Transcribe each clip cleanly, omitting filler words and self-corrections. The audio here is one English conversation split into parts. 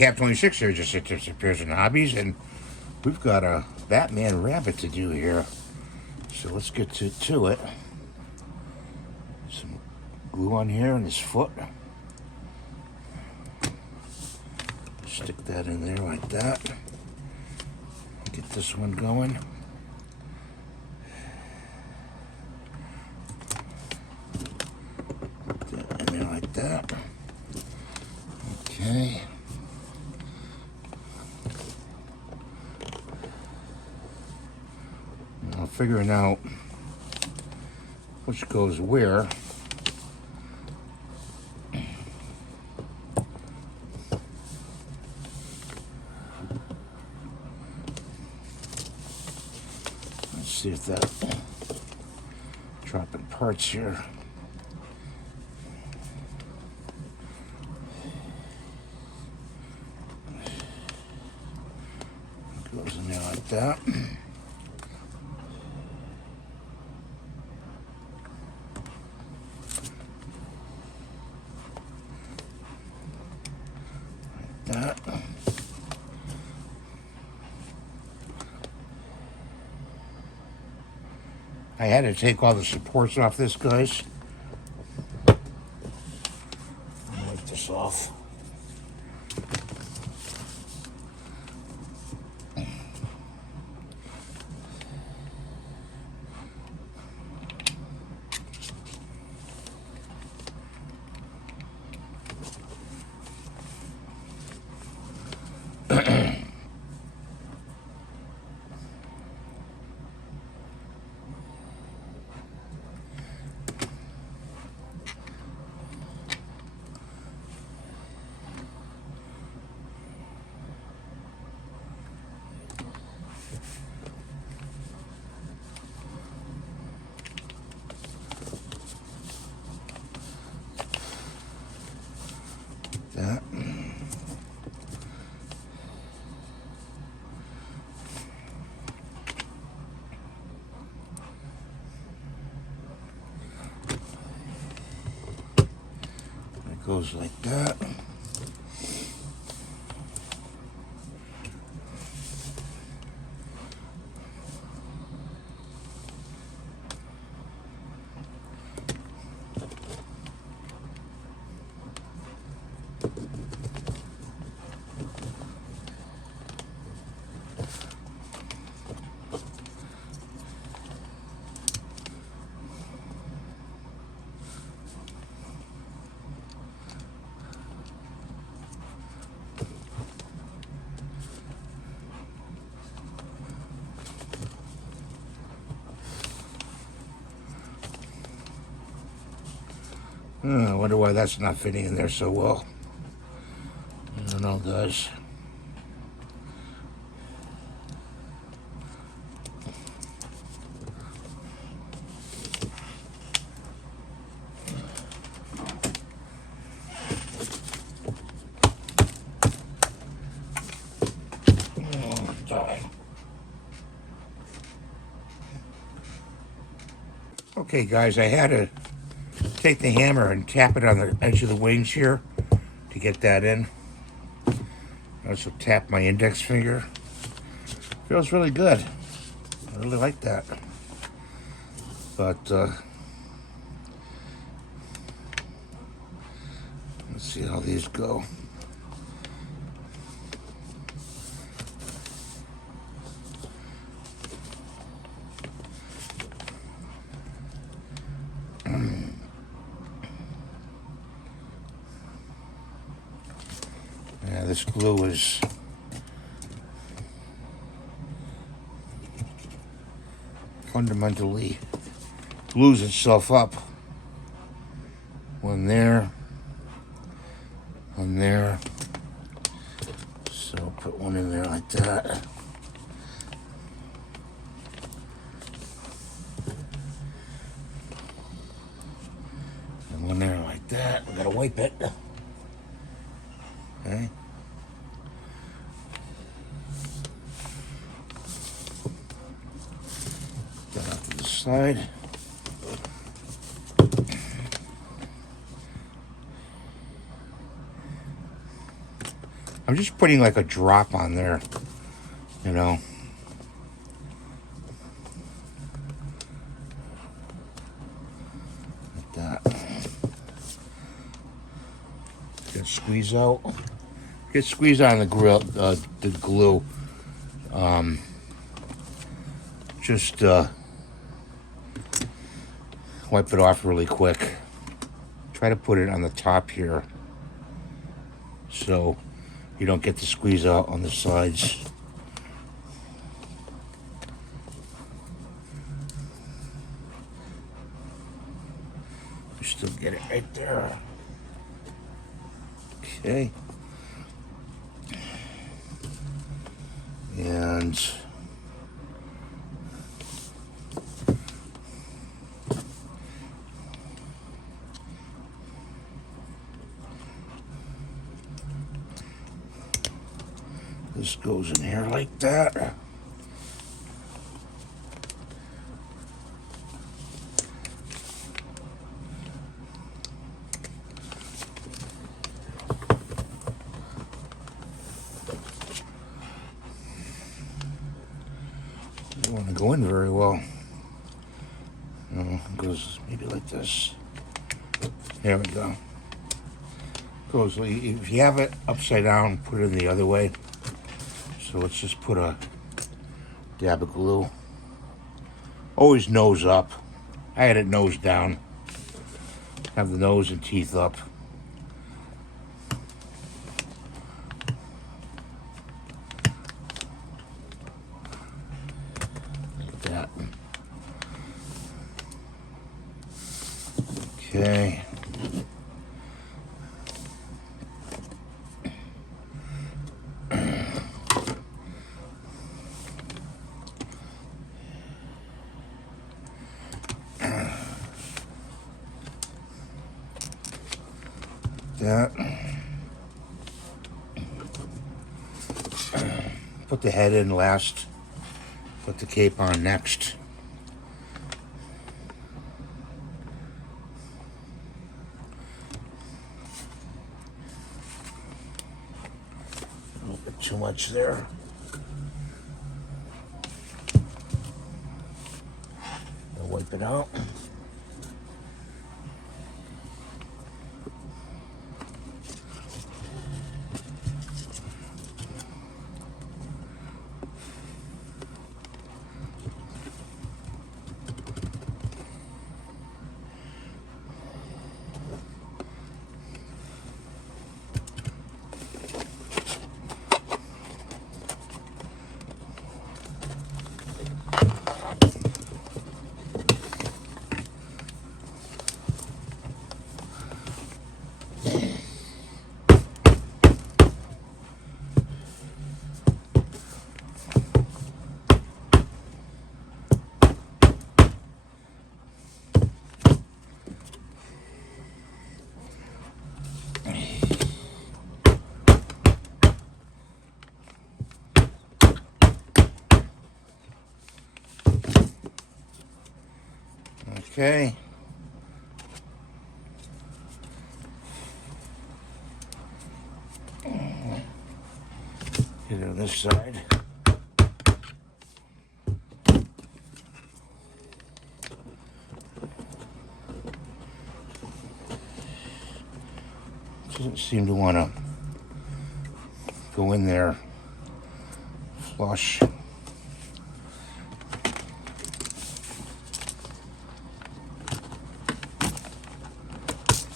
Cap 26 here just at Tips, Repairs, and Hobbies, and we've got a Batman rabbit to do here. So let's get to it. Some glue on here on his foot. Stick that in there like that. Get this one going. Put that in there like that. Okay. Now figuring out which goes where. Let's see if that dropping parts here. Goes in there like that. Like that. I had to take all the supports off this, guys. Wipe this off. That. It goes like that. I wonder why that's not fitting in there so well. I don't know, guys. Oh, darn. Okay, guys, I had to take the hammer and tap it on the edge of the wings here to get that in. I also tap my index finger. Feels really good. I really like that. But let's see how these go. Yeah, this glue is fundamentally glues itself up. One there, so put one in there like that. And one there like that. We gotta wipe it. Okay. That off to the side. I'm just putting like a drop on there, you know. Like that. Get squeeze out. Get squeeze on the grill, the glue. Just wipe it off really quick. Try to put it on the top here so you don't get the squeeze out on the sides. You still get it right there. Okay. And this goes in here like that. Don't want to go in very well. No, it goes maybe like this. There we go. Goes, if you have it upside down, put it in the other way. So let's just put a dab of glue. Always nose up. I had it nose down. Have the nose and teeth up. Like that. Okay. That. Put the head in last. Put the cape on next. A little bit too much there. I'll wipe it out. Okay. Get it on this side. Doesn't seem to want to go in there flush.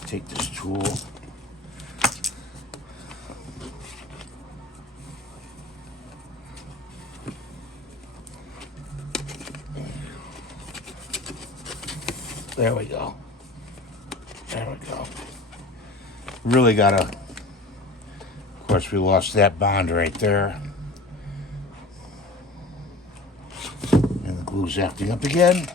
Take this tool. There we go. There we go. Really gotta, of course we lost that bond right there. And the glue's acting up again.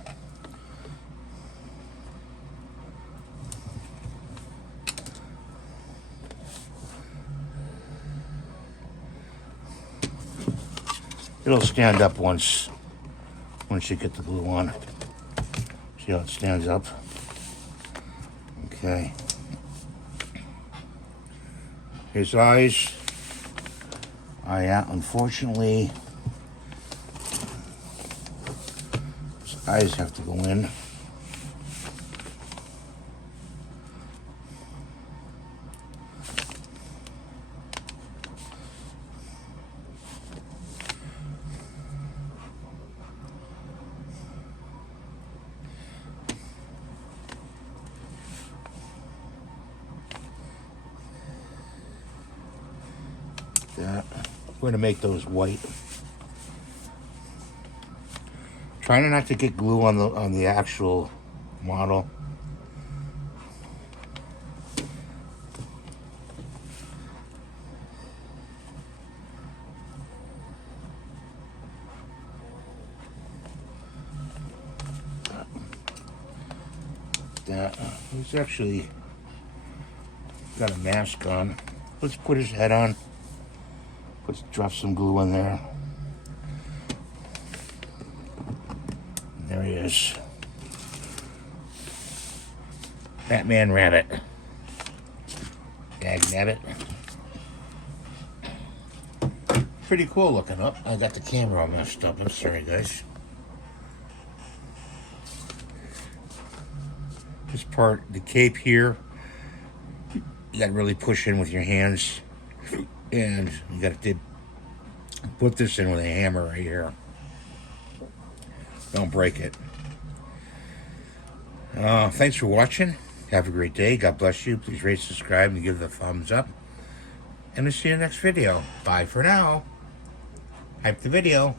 It'll stand up once you get the glue on. See how it stands up? Okay. His eyes. Yeah, unfortunately, those eyes have to go in. That. We're going to make those white. Trying not to get glue on the actual model. That. He's actually got a mask on. Let's put his head on. Let's drop some glue in there. There he is. Batman Rabbit. Dag Nabbit. Pretty cool looking up. I got the camera all messed up. I'm sorry, guys. This part, the cape here, you gotta really push in with your hands. And you gotta put this in with a hammer right here. Don't break it. Thanks for watching. Have a great day. God bless you. Please rate, subscribe, and give it a thumbs up. And we'll see you in the next video. Bye for now. Hype the video.